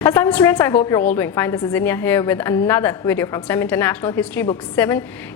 Assalamu students, I hope you're all doing fine. This is Inya here with another video from STEM International History Book 7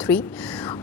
3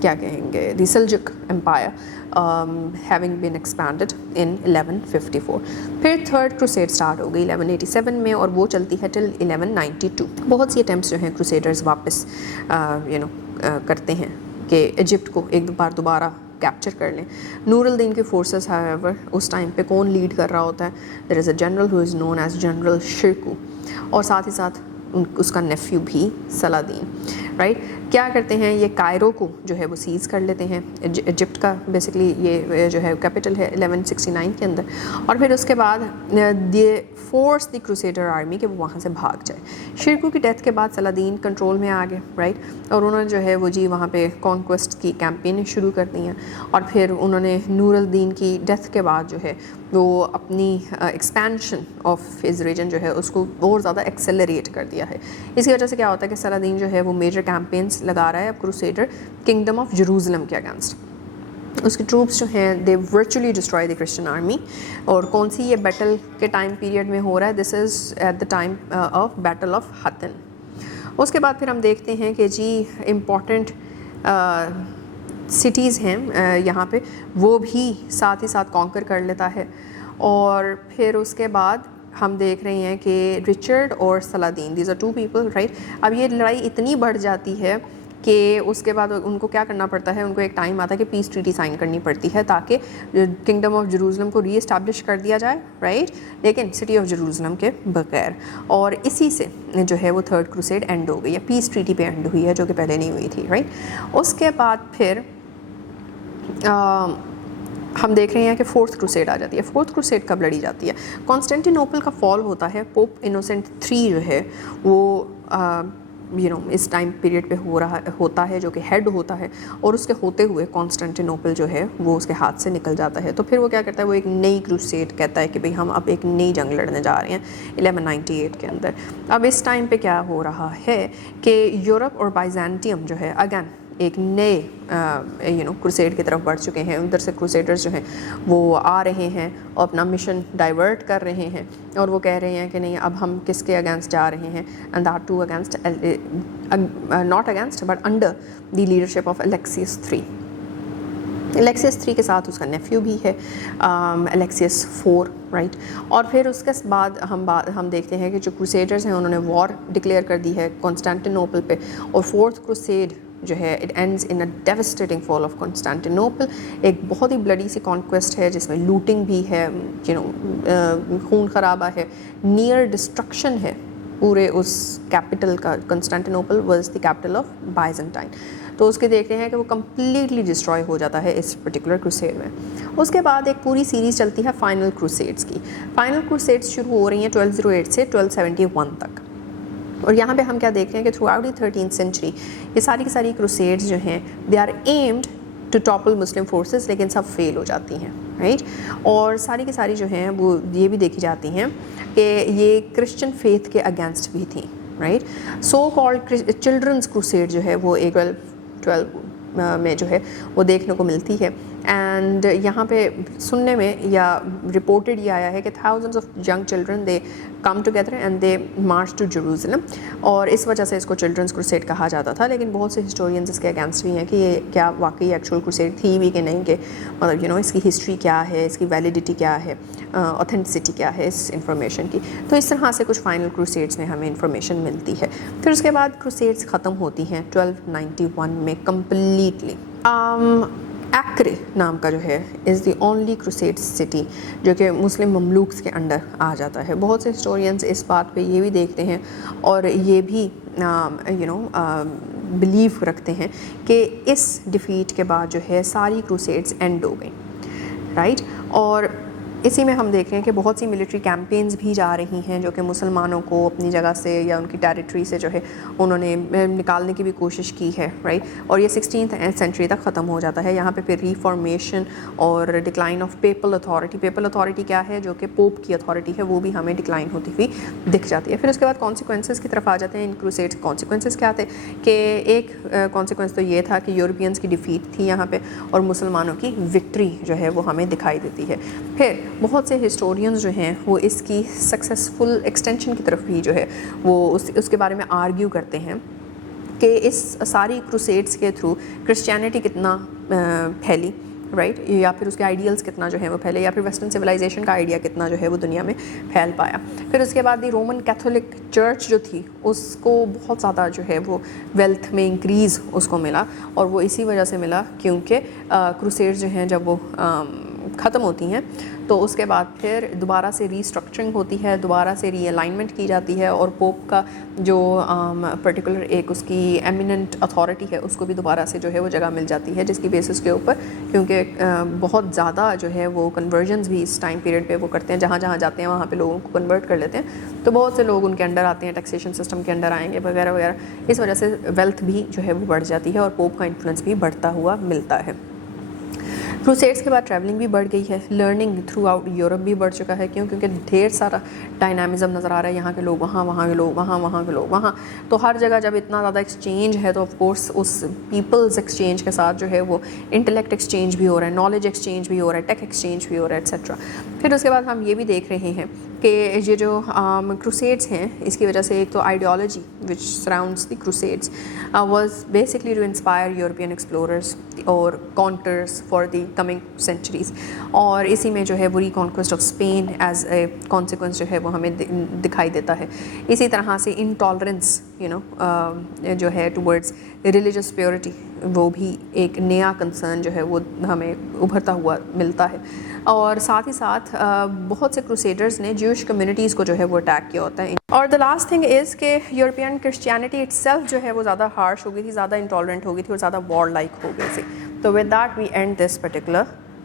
کیا کہیں گے دی سلجک umpire having been expanded ان 1154. پھر third crusade start ہو گئی 1187 میں اور وہ چلتی ہے ٹل 1192. بہت سی اٹیمپٹس جو ہیں کروسیڈرز واپس کرتے ہیں کہ ایجپٹ کو ایک بار دوبارہ کیپچر کر لیں. نور الدین کے فورسز however اس ٹائم پہ کون لیڈ کر رہا ہوتا ہے؟ there is a general who is known as general Shirkuh اور ساتھ ہی ساتھ اس کا نیفیو بھی صلادین. رائٹ کیا کرتے ہیں یہ کائرو کو جو ہے وہ سیز کر لیتے ہیں. ایجپٹ کا بیسکلی یہ جو ہے کیپٹل ہے 1169 کے اندر. اور پھر اس کے بعد the force the crusader army کہ وہ وہاں سے بھاگ جائے. شرکو کی ڈیتھ کے بعد صلادین کنٹرول میں آ گئے. رائٹ اور انہوں نے جو ہے وہ وہاں پہ کانکویسٹ کی کیمپینیں شروع کر دی ہیں. اور پھر انہوں نے نور الدین کی ڈیتھ کے بعد جو ہے وہ اپنی ایکسپینشن آف ہز ریجن جو ہے اس کو اور زیادہ ایکسیلریٹ کر دیا ہے. اس کی وجہ سے کیا ہوتا ہے کہ صلادین جو ہے وہ میجر کیمپینس لگا رہا ہے اب کروسیڈر کنگڈم آف جیروزلم کے اگینسٹ. اس کی ٹروپس جو ہیں دے ورچولی ڈسٹرائے دی کرسچن آرمی. اور کون سی یہ بیٹل کے ٹائم پیریڈ میں ہو رہا ہے؟ This is at the time of battle of Hattin. اس کے بعد پھر ہم دیکھتے ہیں کہ جی امپورٹنٹ سٹیز ہیں یہاں پہ وہ بھی ساتھ ہی ساتھ کانکر کر لیتا ہے. اور پھر اس کے بعد ہم دیکھ رہے ہیں کہ رچرڈ اور Saladin these are two people. Right اب یہ لڑائی اتنی بڑھ جاتی ہے کہ اس کے بعد ان کو کیا کرنا پڑتا ہے، ان کو ایک ٹائم آتا ہے کہ پیس ٹریٹی سائن کرنی پڑتی ہے تاکہ کنگڈم آف جیروزلم کو ری اسٹیبلش کر دیا جائے. رائٹ لیکن سٹی آف جیروزلم کے بغیر. اور اسی سے جو ہے وہ تھرڈ کروسیڈ اینڈ ہو گئی یا پیس ٹریٹی پہ اینڈ ہوئی ہے جو کہ پہلے نہیں ہوئی تھی. رائٹ اس کے بعد پھر ہم دیکھ رہے ہیں کہ فورتھ کروسیڈ آ جاتی ہے. فورتھ کروسیڈ کب لڑی جاتی ہے؟ کانسٹینٹینوپل کا فال ہوتا ہے. پوپ انوسینٹ 3 جو ہے وہ اس ٹائم پیریڈ پہ ہوتا ہے جو کہ ہیڈ ہوتا ہے اور اس کے ہوتے ہوئے کانسٹینٹینوپل جو ہے وہ اس کے ہاتھ سے نکل جاتا ہے. تو پھر وہ کیا کرتا ہے، وہ ایک نئی کروسیڈ کہتا ہے کہ بھئی ہم اب ایک نئی جنگ لڑنے جا رہے ہیں 1198 کے اندر. اب اس ٹائم پہ کیا ہو رہا ہے کہ یورپ اور بائزینٹیم جو ہے اگین ایک نئے کروسیڈ کی طرف بڑھ چکے ہیں. ادھر سے کروسیڈرز جو ہیں وہ آ رہے ہیں اور اپنا مشن ڈائیورٹ کر رہے ہیں اور وہ کہہ رہے ہیں کہ نہیں اب ہم کس کے اگینسٹ جا رہے ہیں، and that to against not against but under the leadership of Alexius 3. Alexius 3 کے ساتھ اس کا نیفیو بھی ہے الیکسیس 4. رائٹ اور پھر اس کے بعد ہم دیکھتے ہیں کہ جو کروسیڈرز ہیں انہوں نے وار ڈکلیئر کر دی ہے کانسٹینٹینوپل پہ. اور فورتھ کروسیڈ جو ہے it ends in a devastating fall of Constantinople. ایک بہت ہی بلڈی سی کانکویسٹ ہے جس میں لوٹنگ بھی ہے، خون خرابہ ہے، نیئر ڈسٹرکشن ہے پورے اس کیپٹل کا. کنسٹینٹینوپل واز دی کیپٹل آف بائزنٹائن. تو اس کے دیکھتے ہیں کہ وہ کمپلیٹلی ڈسٹروائے ہو جاتا ہے اس پرٹیکولر کروسیڈ میں. اس کے بعد ایک پوری سیریز چلتی ہے فائنل کروسیڈز کی. فائنل کروسیڈز شروع ہو رہی ہیں 1208 سے 1271 تک. اور یہاں پہ ہم کیا دیکھ رہے ہیں کہ through out the 13th century یہ ساری کی ساری کروسیڈز جو ہیں they are aimed to topple Muslim forces, لیکن سب فیل ہو جاتی ہیں. رائٹ اور ساری کی ساری جو ہیں وہ یہ بھی دیکھی جاتی ہیں کہ یہ کرسچن فیتھ کے اگینسٹ بھی تھیں. Right so called children's crusade جو ہے وہ 12 میں جو ہے وہ دیکھنے کو ملتی ہے. اینڈ یہاں پہ سننے میں یا رپورٹڈ یہ آیا ہے کہ thousands of young children they come together and they march to Jerusalem. اور اس وجہ سے اس کو چلڈرنس کروسیڈ کہا جاتا تھا. لیکن بہت سے ہسٹورینز اس کے اگینسٹ بھی ہیں کہ یہ کیا واقعی ایکچوئل کروسیڈ تھی بھی کہ نہیں، کہ مطلب اس کی ہسٹری کیا ہے، اس کی ویلیڈیٹی کیا ہے، اوتھینٹسٹی کیا ہے اس انفارمیشن کی. تو اس طرح سے کچھ فائنل کروسیڈز میں ہمیں انفارمیشن ملتی ہے. پھر اس کے بعد کروسیڈز ختم ہوتی ہیں 1291 میں کمپلیٹلی. ایکرے نام کا جو ہے از دی اونلی کروسیڈ سٹی جو کہ مسلم مملوکس کے انڈر آ جاتا ہے. بہت سے ہسٹورینز اس بات پہ یہ بھی دیکھتے ہیں اور یہ بھی بلیو رکھتے ہیں کہ اس ڈیفیٹ کے بعد جو ہے ساری کروسیڈز اینڈ ہو گئیں. رائٹ اور اسی میں ہم دیکھ رہے ہیں کہ بہت سی ملٹری کیمپینز بھی جا رہی ہیں جو کہ مسلمانوں کو اپنی جگہ سے یا ان کی ٹیریٹری سے جو ہے انہوں نے نکالنے کی بھی کوشش کی ہے. رائٹ اور یہ 16th سینچری تک ختم ہو جاتا ہے. یہاں پہ پھر ریفارمیشن اور decline of people authority. People authority کیا ہے؟ جو کہ پوپ کی اتھارٹی ہے، وہ بھی ہمیں ڈکلائن ہوتی ہوئی دکھ جاتی ہے. پھر اس کے بعد کانسیکوینسز کی طرف آ جاتے ہیں. ان کروسیڈز کانسیکوینسز کیا تھے کہ ایک کانسیکوینس تو یہ تھا کہ یورپینس کی ڈیفیٹ تھی یہاں پہ اور مسلمانوں کی وکٹری جو ہے وہ ہمیں دکھائی دیتی ہے. پھر بہت سے ہسٹورینز جو ہیں وہ اس کی سکسیسفل ایکسٹینشن کی طرف بھی جو ہے وہ اس کے بارے میں آرگیو کرتے ہیں کہ اس ساری کروسیڈس کے تھرو کرسچینٹی کتنا پھیلی، رائٹ، یا پھر اس کے آئیڈیلس کتنا جو ہے وہ پھیلے، یا پھر ویسٹرن سویلائزیشن کا آئیڈیا کتنا جو ہے وہ دنیا میں پھیل پایا. پھر اس کے بعد دی رومن کیتھولک چرچ جو تھی اس کو بہت زیادہ جو ہے وہ ویلتھ میں انکریز اس کو ملا، اور وہ اسی وجہ سے ملا کیونکہ کروسیڈز جو ہیں جب وہ ختم ہوتی ہیں تو اس کے بعد پھر دوبارہ سے ریسٹرکچرنگ ہوتی ہے، دوبارہ سے ری الائنمنٹ کی جاتی ہے، اور پوپ کا جو پرٹیکولر ایک اس کی ایمیننٹ اتھارٹی ہے اس کو بھی دوبارہ سے جو ہے وہ جگہ مل جاتی ہے، جس کی بیسس کے اوپر کیونکہ بہت زیادہ جو ہے وہ کنورژنز بھی اس ٹائم پیریڈ پہ وہ کرتے ہیں، جہاں جہاں جاتے ہیں وہاں پہ لوگوں کو کنورٹ کر لیتے ہیں، تو بہت سے لوگ ان کے انڈر آتے ہیں، ٹیکسیشن سسٹم کے انڈر آئیں گے وغیرہ وغیرہ. اس وجہ سے ویلتھ بھی جو ہے وہ بڑھ جاتی ہے اور پوپ کا انفلوئنس بھی بڑھتا ہوا ملتا ہے. کروسیڈس کے بعد ٹریولنگ بھی بڑھ گئی ہے، لرننگ تھرو آؤٹ یورپ بھی بڑھ چکا ہے، کیونکہ ڈھیر سارا ڈائنامزم نظر آ رہا ہے، یہاں کے لوگ وہاں، وہاں کے لوگ وہاں، وہاں کے لوگ وہاں، تو ہر جگہ جب اتنا زیادہ ایکسچینج ہے تو آف کورس اس پیپلز ایکسچینج کے ساتھ جو ہے وہ انٹلیکٹ ایکسچینج بھی ہو رہا ہے، نالج ایکسچینج بھی ہو رہا ہے، ٹیک ایکسچینج بھی ہو رہا ہے ایٹسیٹرا. پھر اس کے بعد ہم یہ بھی دیکھ رہے ہیں کہ یہ جو کروسیڈس ہیں اس کی وجہ سے ایک تو ideology which surrounds the crusades was basically to inspire European explorers اور conquerors for the coming centuries, اور اسی میں جو ہے وہ reconquest of Spain as a consequence جو ہے وہ ہمیں دکھائی دیتا ہے. اسی طرح سے انٹالرنس جو ہے ٹورڈز ریلیجس پیورٹی، وہ بھی ایک نیا کنسرن جو ہے وہ ہمیں ابھرتا ہوا ملتا ہے. اور ساتھ ہی ساتھ بہت سے کروسیڈرز نے جوش کمیونٹیز کو جو ہے وہ اٹیک کیا ہوتا ہے. اور دا لاسٹ تھنگ از کہ یورپین کرسچینٹی اٹ سیلف جو ہے وہ زیادہ ہارش ہو گئی تھی، زیادہ انٹالرنٹ ہو گئی تھی اور زیادہ وار لائک ہو گئی تھی. تو with that we end this particular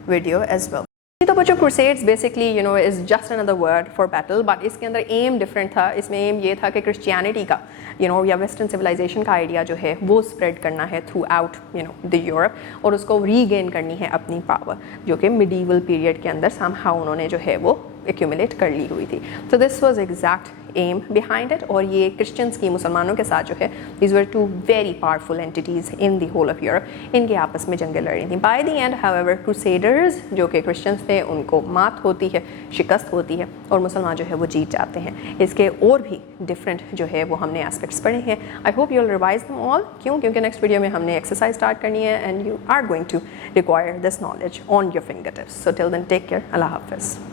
video as well. تو بچوں crusades basically is just another word for battle, but اس کے اندر ایم ڈفرینٹ تھا. اس میں ایم یہ تھا کہ کرسچینٹی کا یا ویسٹرن سویلائزیشن کا آئیڈیا جو ہے وہ اسپریڈ کرنا ہے تھرو آؤٹ دی یورپ، اور اس کو ری گین کرنی ہے اپنی پاور جو کہ میڈیول پیریڈ کے اندر سم ہاؤ انہوں نے جو ہے وہ ایکیومولیٹ کر لی ہوئی تھی. تو this was exact aim behind it. اور یہ کرسچنس کی مسلمانوں کے ساتھ جو ہے these were two very powerful entities in the whole of Europe. ان کے آپس میں جنگیں لڑ رہی تھیں. By the end however crusaders جو کہ کرسچنس تھے ان کو مات ہوتی ہے، شکست ہوتی ہے، اور مسلمان جو ہے وہ جیت جاتے ہیں. اس کے اور بھی ڈفرینٹ جو ہے وہ ہم نے ایسپیکٹس پڑھے ہیں. I hope you'll revise them all. کیونکہ نیکسٹ ویڈیو میں ہم نے ایکسرسائز اسٹارٹ کرنی ہے and you are going to require this knowledge on your fingertips. So till then take care. اللہ حافظ.